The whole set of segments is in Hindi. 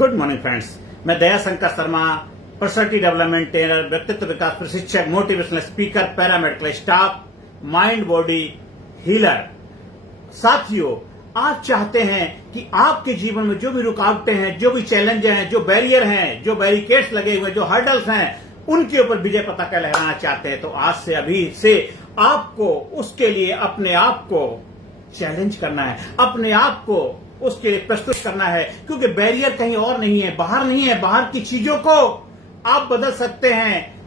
गुड मॉर्निंग फ्रेंड्स, मैं Daya Shankar Sharma, personality development trainer, व्यक्तित्व विकास प्रशिक्षक, motivational speaker, paramedical staff, mind body healer. साथियों, आप चाहते हैं कि आपके जीवन में जो भी रुकावटें हैं, जो भी चैलेंज हैं, जो बैरियर हैं, जो बैरिकेड्स लगे हुए, जो हर्डल्स हैं, उनके ऊपर विजय पताका लहराना चाहते हैं, तो आज से अभी से आपको उसके लिए अपने आप को चैलेंज करना है, अपने आप को उसके लिए प्रस्तुत करना है। क्योंकि बैरियर कहीं और नहीं है, बाहर नहीं है। बाहर की चीजों को आप बदल सकते हैं,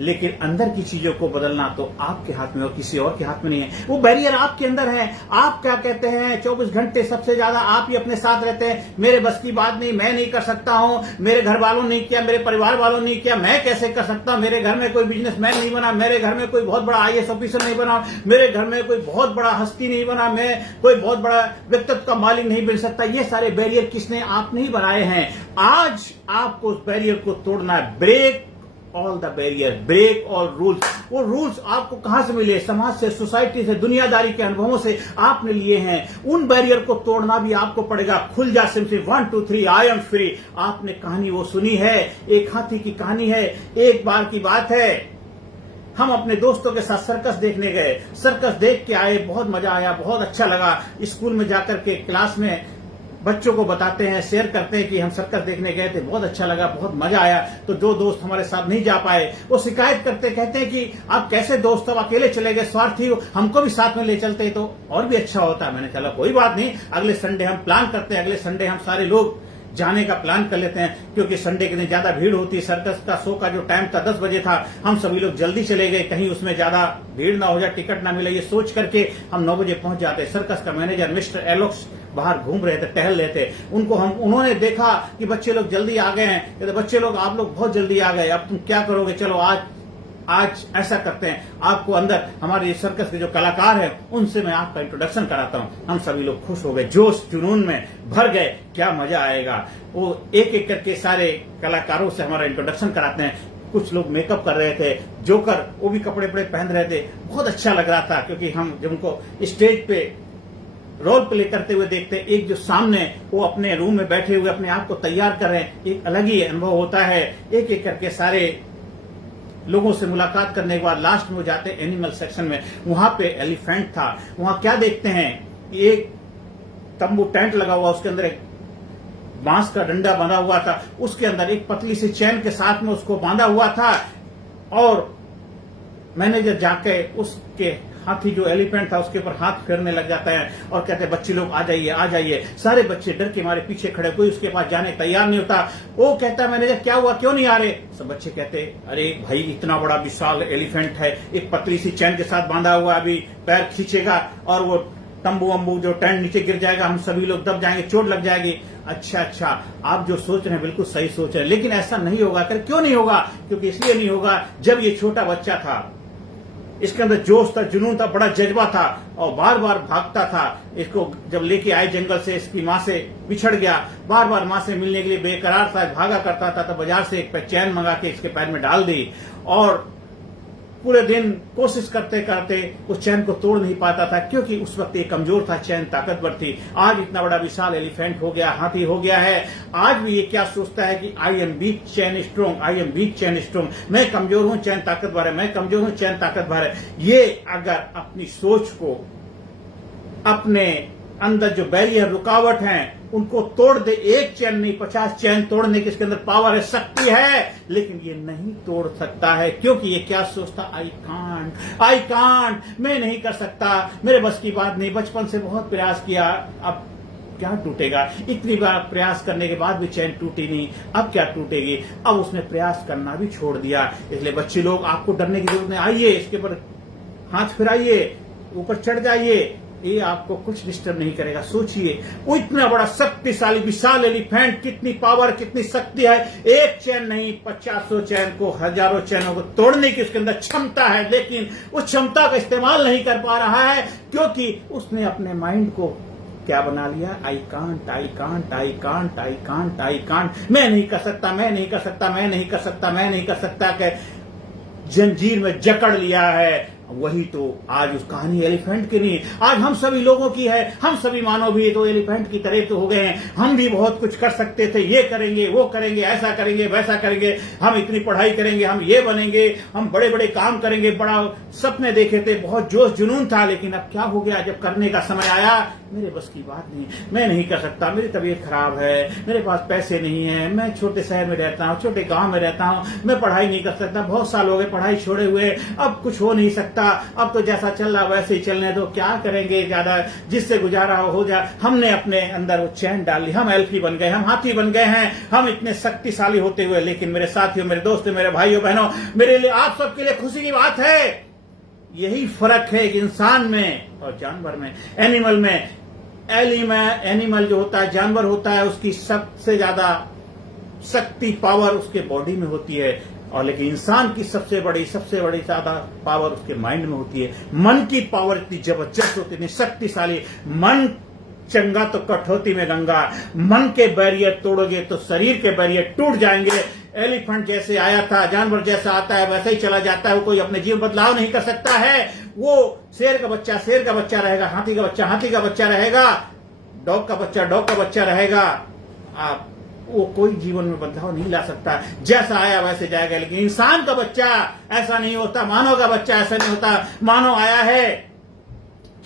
लेकिन अंदर की चीजों को बदलना तो आपके हाथ में और किसी और के हाथ में नहीं है। वो बैरियर आपके अंदर है। आप क्या कहते हैं, 24 घंटे सबसे ज्यादा आप ही अपने साथ रहते हैं। मेरे बस की बात नहीं, मैं नहीं कर सकता हूं, मेरे घर वालों ने किया, मेरे परिवार वालों ने किया, मैं कैसे कर सकता हूं, मेरे घर में कोई बिजनेसमैन नहीं बना, मेरे घर में कोई बहुत बड़ा IAS ऑफिसर नहीं बना, मेरे घर में कोई बहुत बड़ा हस्ती नहीं बना, मैं कोई बहुत बड़ा व्यक्तित्व का मालिक नहीं बन सकता। ये सारे बैरियर किसने? आपने ही बनाए हैं। आज आपको उस बैरियर को तोड़ना है। Break all the barrier, break all rules. वो रूल्स आपको कहां से मिले? समाज से, सोसाइटी से, दुनियादारी के अनुभवों से आपने लिए हैं। उन बैरियर को तोड़ना भी आपको पड़ेगा। खुल जा सिम से 1 2 3 आई एम फ्री। आपने कहानी वो सुनी है, एक हाथी की कहानी है। एक बार की बात है, हम अपने दोस्तों के साथ सर्कस देखने गए। सर्कस देख के आए, बहुत मजा आया, बहुत अच्छा लगा। स्कूल में जाकर के क्लास में बच्चों को बताते हैं, शेयर करते हैं कि हम सर्कस देखने गए थे, बहुत अच्छा लगा, बहुत मजा आया। तो जो दोस्त हमारे साथ नहीं जा पाए, वो शिकायत करते, कहते हैं कि आप कैसे दोस्त हो, अकेले चले गए, स्वार्थी हो, हमको भी साथ में ले चलते तो और भी अच्छा होता। मैंने चला कोई बात नहीं, अगले संडे हम प्लान करते हैं, अगले संडे हम सारे लोग जाने का प्लान कर लेते हैं। क्योंकि संडे के दिन ज्यादा भीड़ होती है। सर्कस का शो का जो टाइम था 10 बजे था। हम सभी लोग जल्दी चले गए, कहीं उसमें ज्यादा भीड़ ना हो जाए, टिकट ना मिले, ये सोच करके हम 9 बजे पहुंच जाते। सर्कस का मैनेजर मिस्टर एलोक्स बाहर घूम रहे थे, टहल रहे थे। उन्होंने देखा कि बच्चे लोग जल्दी आ गए हैं। कहते बच्चे लोग, आप लोग बहुत जल्दी आ गए, अब तुम क्या करोगे? चलो आज ऐसा करते हैं, आपको अंदर हमारे सर्कस के जो कलाकार हैं उनसे मैं आपका इंट्रोडक्शन कराता हूं। हम सभी लोग खुश हो गए, जोश जुनून में भर गए, क्या मजा आएगा। वो एक एक करके सारे कलाकारों से हमारा इंट्रोडक्शन कराते हैं। कुछ लोग मेकअप कर रहे थे, जोकर वो भी कपड़े पहन रहे थे, बहुत अच्छा लग रहा था। क्योंकि हम जब उनको स्टेज पे रोल प्ले करते हुए देखते, एक जो सामने वो अपने रूम में बैठे हुए अपने आप को तैयार कर रहे हैं, एक अलग ही अनुभव होता है। एक एक करके सारे लोगों से मुलाकात करने के बाद लास्ट में वो जाते एनिमल सेक्शन में। वहां पे एलिफेंट था। वहां क्या देखते हैं, एक तंबू टेंट लगा हुआ, उसके अंदर एक बांस का डंडा बंधा हुआ था, उसके अंदर एक पतली सी चैन के साथ में उसको बांधा हुआ था। और मैनेजर जाके उसके हाथी जो एलिफेंट था उसके ऊपर हाथ फेरने लग जाता है और कहते हैं बच्चे लोग आ जाइए, आ जाइए। सारे बच्चे डर के मारे पीछे खड़े, कोई उसके पास जाने तैयार नहीं होता। वो कहता है मैनेजर क्या हुआ, क्यों नहीं आ रहे? सब बच्चे कहते अरे भाई, इतना बड़ा विशाल एलिफेंट है, एक पतली सी चैन के साथ बांधा हुआ, अभी पैर खींचेगा और वो तंबू वंबू जो टेंट नीचे गिर जाएगा, हम सभी लोग दब जाएंगे, चोट लग जाएगी। अच्छा, आप जो सोच रहे हैं बिल्कुल सही सोच रहे हैं, लेकिन ऐसा नहीं होगा। क्यों नहीं होगा? क्योंकि इसलिए नहीं होगा, जब ये छोटा बच्चा था, इसके अंदर जोश था, जुनून था, बड़ा जज्बा था और बार बार भागता था। इसको जब लेके आए जंगल से, इसकी माँ से बिछड़ गया, बार बार माँ से मिलने के लिए बेकरार था, भागा करता था। तो बाजार से एक चैन मंगा के इसके पैर में डाल दी और पूरे दिन कोशिश करते करते उस चैन को तोड़ नहीं पाता था। क्योंकि उस वक्त ये कमजोर था, चैन ताकतवर थी। आज इतना बड़ा विशाल एलिफेंट हो गया, हाथी हो गया है। आज भी ये क्या सोचता है कि I am weak chain strong, I am weak chain strong, मैं कमजोर हूं, चैन ताकतवर है, मैं कमजोर हूं, चैन ताकतवर है। ये अगर अपनी सोच को, अपने अंदर जो बैरियर रुकावट हैं उनको तोड़ दे, एक चैन नहीं 50 चैन तोड़ने की इसके अंदर पावर है, शक्ति है, लेकिन ये नहीं तोड़ सकता है। क्योंकि ये क्या सोचता, आई कांट, मैं नहीं कर सकता, मेरे बस की बात नहीं, बचपन से बहुत प्रयास किया, अब क्या टूटेगा। इतनी बार प्रयास करने के बाद भी चैन टूटी नहीं, अब क्या टूटेगी। अब उसने प्रयास करना भी छोड़ दिया। इसलिए बच्चे लोग, आपको डरने की जरूरत नहीं। आइए, इसके ऊपर हाथ फिराइए, ऊपर चढ़ जाइए, ये आपको कुछ डिस्टर्ब नहीं करेगा। सोचिए, वो इतना बड़ा शक्तिशाली विशाल एलिफेंट, कितनी पावर, कितनी शक्ति है। एक चैन नहीं, 50 चैन को, हजारों चैनों को तोड़ने की उसके अंदर क्षमता है, लेकिन उस क्षमता का इस्तेमाल नहीं कर पा रहा है। क्योंकि उसने अपने माइंड को क्या बना लिया, I can't, I can't, I can't, I can't, I can't, मैं नहीं कर सकता, मैं नहीं कर सकता, मैं नहीं कर सकता, मैं नहीं कर सकता, के जंजीर में जकड़ लिया है वही तो आज उस कहानी एलिफेंट की नहीं, आज हम सभी लोगों की है। हम सभी मानव भी तो एलिफेंट की तरह तो हो गए हैं। हम भी बहुत कुछ कर सकते थे, ये करेंगे वो करेंगे, ऐसा करेंगे वैसा करेंगे, हम इतनी पढ़ाई करेंगे, हम ये बनेंगे, हम बड़े बड़े काम करेंगे, बड़ा सपने देखे थे, बहुत जोश जुनून था। लेकिन अब क्या हो गया, जब करने का समय आया, मेरे बस की बात नहीं, मैं नहीं कर सकता, मेरी तबीयत खराब है, मेरे पास पैसे नहीं है, मैं छोटे शहर में रहता हूँ, छोटे गांव में रहता हूँ, मैं पढ़ाई नहीं कर सकता, बहुत साल हो गए पढ़ाई छोड़े हुए, अब कुछ हो नहीं सकता, अब तो जैसा चल रहा वैसे ही चलने दो, क्या करेंगे, ज्यादा जिससे गुजारा हो जाए। हमने अपने अंदर वो चैन डाल ली, हम एल्फी बन गए, हम हाथी बन गए हैं, हम इतने शक्तिशाली होते हुए। लेकिन मेरे साथियों, मेरे दोस्तों, मेरे भाइयों बहनों, मेरे लिए, आप सबके लिए खुशी की बात है, यही फर्क है कि इंसान में और जानवर में, एनिमल में। एनिमल जो होता है, जानवर होता है, उसकी सबसे ज्यादा शक्ति, पावर उसके बॉडी में होती है, और लेकिन इंसान की सबसे बड़ी ज्यादा पावर उसके माइंड में होती है। मन की पावर इतनी जबरदस्त होती है, शक्तिशाली। मन चंगा तो कठौती में गंगा, मन के बैरियर तोड़ोगे तो शरीर के बैरियर टूट जाएंगे। एलिफेंट जैसे आया था, जानवर जैसा आता है वैसे ही चला जाता है, वो कोई अपने जीवन बदलाव नहीं कर सकता है। वो शेर का बच्चा रहेगा, हाथी का बच्चा रहेगा, डॉग का बच्चा रहेगा। आप वो कोई जीवन में बदलाव नहीं ला सकता, जैसा आया वैसे जाएगा। लेकिन इंसान का बच्चा ऐसा नहीं होता, मानव का बच्चा ऐसा नहीं होता। मानव आया है,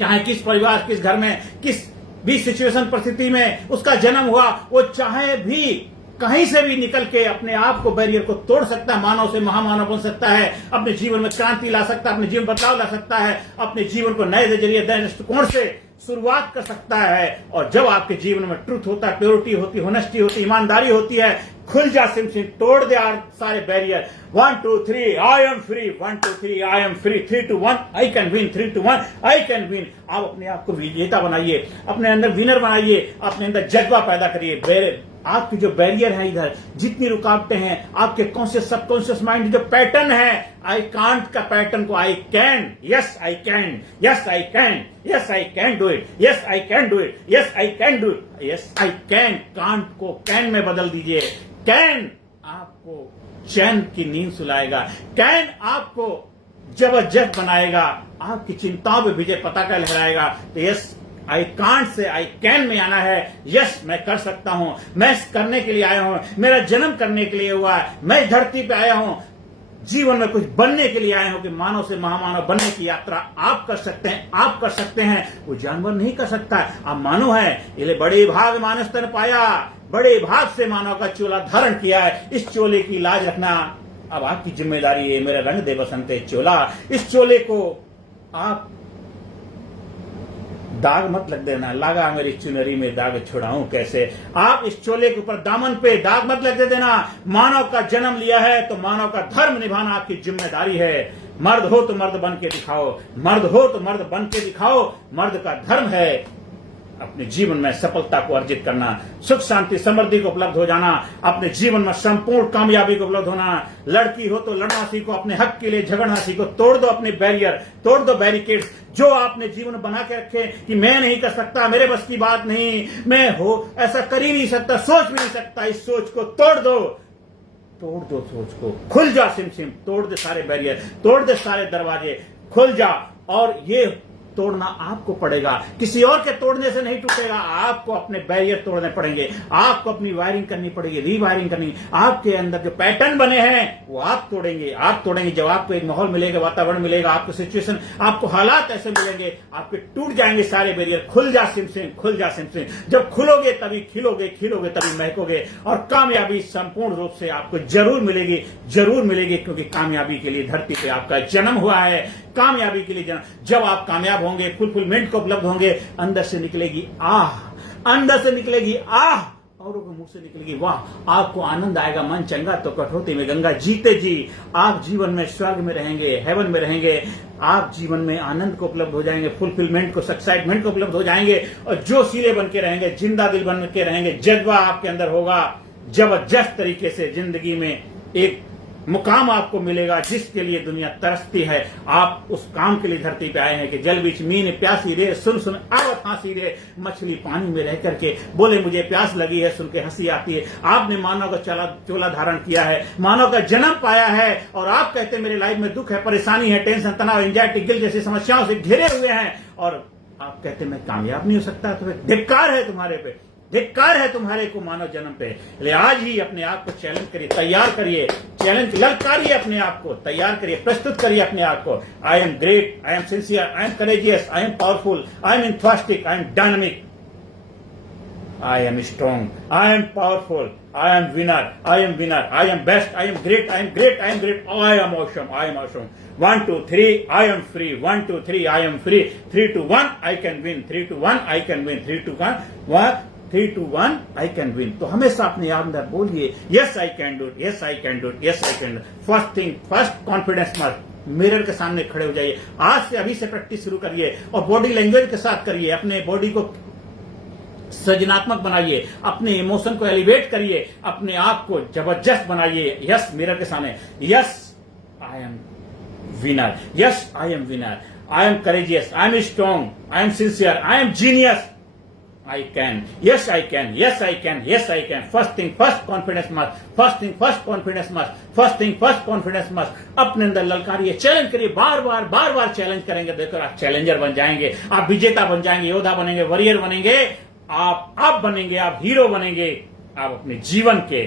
चाहे किस परिवार, किस घर में, किस भी सिचुएशन, परिस्थिति में उसका जन्म हुआ, वो चाहे भी कहीं से भी निकल के अपने आप को, बैरियर को तोड़ सकता है, मानव से महामानव बन सकता है, अपने जीवन में क्रांति ला सकता है, अपने जीवन बदलाव ला सकता है, अपने जीवन को नए नजरिए, नए दृष्टिकोण से शुरुआत कर सकता है। और जब आपके जीवन में ट्रुथ होता है, प्योरिटी होती, होनेस्टी होती, ईमानदारी होती है, खुल जा सिम, तोड़ दे सारे barrier. 1 2 3 I am free, 1 2 3 I am free, 3 2 1 I can win, 3 2 1 I can win. आप अपने आप को विजेता बनाइए, अपने अंदर विनर बनाइए, अपने अंदर जज्बा पैदा करिए। आपकी जो बैरियर है, इधर जितनी रुकावटें हैं, आपके कॉन्शियस सबकॉन्शियस माइंड जो पैटर्न है, आई कांट का पैटर्न को I can, yes I can, yes I can, yes I can do it, yes I can do it, yes I can do it, yes I can, can't को कैन में बदल दीजिए। कैन आपको चैन की नींद सुलाएगा, कैन आपको जबरदस्त बनाएगा, आपकी चिंताओं पे विजय पताका लहराएगा। तो yes I can't say I can में आना है। यस मैं कर सकता हूं, मैं करने के लिए आया हूं, मेरा जन्म करने के लिए हुआ है, मैं इस धरती पे आया हूं, जीवन में कुछ बनने के लिए आए हो कि मानव से महामानव बनने की यात्रा आप कर सकते हैं, आप कर सकते हैं, वो जानवर नहीं कर सकता है। आप मानव है, इसलिए बड़े भाग मानस तन पाया, बड़े भाग से मानव का चोला धारण किया है। इस चोले की लाज रखना अब आपकी जिम्मेदारी है। मेरा रंग दे बसंते चोला, इस चोले को आप दाग मत लग देना, लगा मेरी चुनरी में दाग छुड़ाऊं कैसे। आप इस चोले के ऊपर, दामन पे दाग मत लग देना। मानव का जन्म लिया है तो मानव का धर्म निभाना आपकी जिम्मेदारी है। मर्द हो तो मर्द बन के दिखाओ, मर्द हो तो मर्द बन के दिखाओ। मर्द का धर्म है अपने जीवन में सफलता को अर्जित करना, सुख शांति समृद्धि को उपलब्ध हो जाना, अपने जीवन में संपूर्ण कामयाबी को उपलब्ध होना। लड़की हो तो लड़ना सीखो, अपने हक के लिए झगड़ना सीखो, तोड़ दो अपने बैरियर, तोड़ दो बैरिकेड्स जो आपने जीवन बना के रखे कि मैं नहीं कर सकता, मेरे बस की बात नहीं, मैं हो ऐसा कर ही नहीं सकता, सोच भी नहीं सकता। इस सोच को तोड़ दो, तोड़ दो सोच को, खुल जा सिम, तोड़ दे सारे बैरियर, तोड़ दे सारे दरवाजे, खुल जा। और ये तोड़ना आपको पड़ेगा, किसी और के तोड़ने से नहीं टूटेगा। आपको अपने बैरियर तोड़ने पड़ेंगे, आपको अपनी वायरिंग करनी पड़ेगी, रीवायरिंग करनी। आपके अंदर जो पैटर्न बने हैं वो आप तोड़ेंगे, आप तोड़ेंगे। जब आपको एक माहौल मिलेगा, वातावरण मिलेगा, आपको सिचुएशन, आपको हालात ऐसे मिलेंगे, आपके टूट जाएंगे सारे बैरियर। खुल जा सिम, खुल जा सिम। जब खुलोगे तभी खिलोगे, खिलोगे तभी महकोगे, और कामयाबी संपूर्ण रूप से आपको जरूर मिलेगी, जरूर मिलेगी। क्योंकि कामयाबी के लिए धरती पे आपका जन्म हुआ है, कामयाबी के लिए जन्म। जब आप कामयाब होंगे, फुलफिलमेंट को उपलब्ध होंगे, अंदर से निकलेगी आह, अंदर से निकलेगी आह, औरों के मुंह से निकलेगी वाह। आपको आनंद आएगा, मन चंगा तो कठौती में गंगा। जीते जी आप जीवन में स्वर्ग में रहेंगे, हेवन में रहेंगे। आप जीवन में आनंद को उपलब्ध हो जाएंगे, फुलफिलमेंट को, एक्साइटमेंट को उपलब्ध हो जाएंगे, और जोशीले बन के रहेंगे, जिंदा दिल बन के रहेंगे। जज्बा आपके अंदर होगा, जबरदस्त तरीके से जिंदगी में एक मुकाम आपको मिलेगा जिसके लिए दुनिया तरसती है। आप उस काम के लिए धरती पे आए हैं कि जल बीच मीन प्यासी रे, सुन सुन आवत हंसी रे। मछली पानी में रह करके बोले मुझे प्यास लगी है, सुन के हंसी आती है। आपने मानव का चोला धारण किया है, मानव का जन्म पाया है, और आप कहते हैं मेरे लाइफ में दुख है, परेशानी है, टेंशन, तनाव, एंजाइटी, गिल्ट जैसी समस्याओं से घिरे हुए हैं, और आप कहते हैं मैं कामयाब नहीं हो सकता। तो धिक्कार है तुम्हारे पे, धिक्कार है तुम्हारे को मानव जन्म पे। इसलिए आज ही अपने आप को चैलेंज करिए, तैयार करिए, चैलेंज ललकारिए अपने आप को, तैयार करिए, प्रस्तुत करिए अपने आप को। I am great, I am sincere, I am courageous, I am powerful, I am enthusiastic, I am dynamic, I am strong, I am powerful, I am winner, I am winner, I am best, I am great, I am great, I am great, I am awesome, I am awesome. 1 2 3 I am free, 1 2 3 I am free, 3 2 1 I can win, 3 2 1 I can win, 3 2 1 3 2 1 I can win। तो हमेशा अपने आप में बोलिए yes I can do it, yes I can do it, yes I can do. First thing first, confidence must. Mirror के सामने खड़े हो जाइए, आज से अभी से प्रैक्टिस शुरू करिए, और बॉडी लैंग्वेज के साथ करिए। अपने बॉडी को सृजनात्मक बनाइए, अपने इमोशन को एलिवेट करिए, अपने आप को जबरदस्त बनाइए। यस, मिरर के सामने, yes I am winner, yes I am winner, I am courageous, I am strong, I am sincere, I am genius, I can, yes I can, yes I can, yes I can। first thing first, confidence must, first thing first, confidence must, first thing first, confidence must। अपने अंदर ललकारिए, चैलेंज करिए, बार बार चैलेंज करेंगे, देखो आप चैलेंजर बन जाएंगे, आप विजेता बन जाएंगे, योद्धा बनेंगे, वॉरियर बनेंगे, आप बनेंगे, आप हीरो बनेंगे, आप अपने जीवन के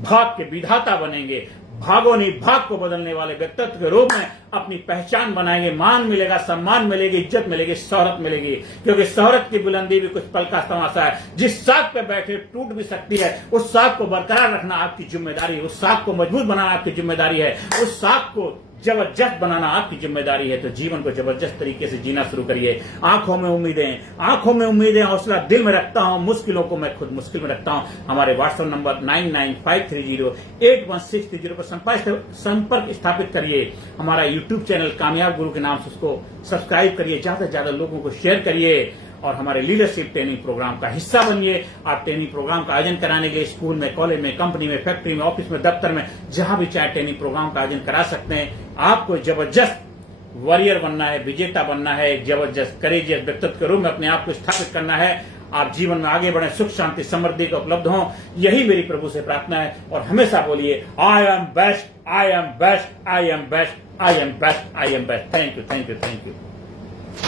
भाग के विधाता बनेंगे, भागो नहीं भाग को बदलने वाले व्यक्तित्व के रूप में अपनी पहचान बनाएंगे। मान मिलेगा, सम्मान मिलेगी, इज्जत मिलेगी, शोहरत मिलेगी, क्योंकि शोहरत की बुलंदी भी कुछ पल का तमाशा है। जिस साख पे बैठे टूट भी सकती है, उस साख को बरकरार रखना आपकी जिम्मेदारी है, उस साख को मजबूत बनाना आपकी जिम्मेदारी है, उस साख को जबरदस्त बनाना आपकी जिम्मेदारी है। तो जीवन को जबरदस्त तरीके से जीना शुरू करिए। आंखों में उम्मीदें, आंखों में उम्मीदें, हौसला दिल में रखता हूं, मुश्किलों को मैं खुद मुश्किल में रखता हूं। हमारे व्हाट्सएप नंबर 9953081630 पर संपर्क स्थापित करिए। हमारा यूट्यूब चैनल कामयाब गुरु के नाम से उसको सब्सक्राइब करिए, ज्यादा से ज्यादा लोगों को शेयर करिए, और हमारे लीडरशिप ट्रेनिंग प्रोग्राम का हिस्सा बनिए। आप ट्रेनिंग प्रोग्राम का आयोजन कराने के लिए स्कूल में, कॉलेज में, कंपनी में, फैक्ट्री में, ऑफिस में, दफ्तर में, जहां भी चाहे ट्रेनिंग प्रोग्राम का आयोजन करा सकते हैं। आपको जबरदस्त वॉरियर बनना है, विजेता बनना है, एक जबरदस्त करेजियस व्यक्तित्व के रूप में अपने आप को स्थापित करना है। आप जीवन में आगे बढ़े, सुख शांति समृद्धि का उपलब्ध हो, यही मेरी प्रभु से प्रार्थना है। और हमेशा बोलिए I am best, I am best, I am best, I am best, I am best. Thank you, thank you, thank you.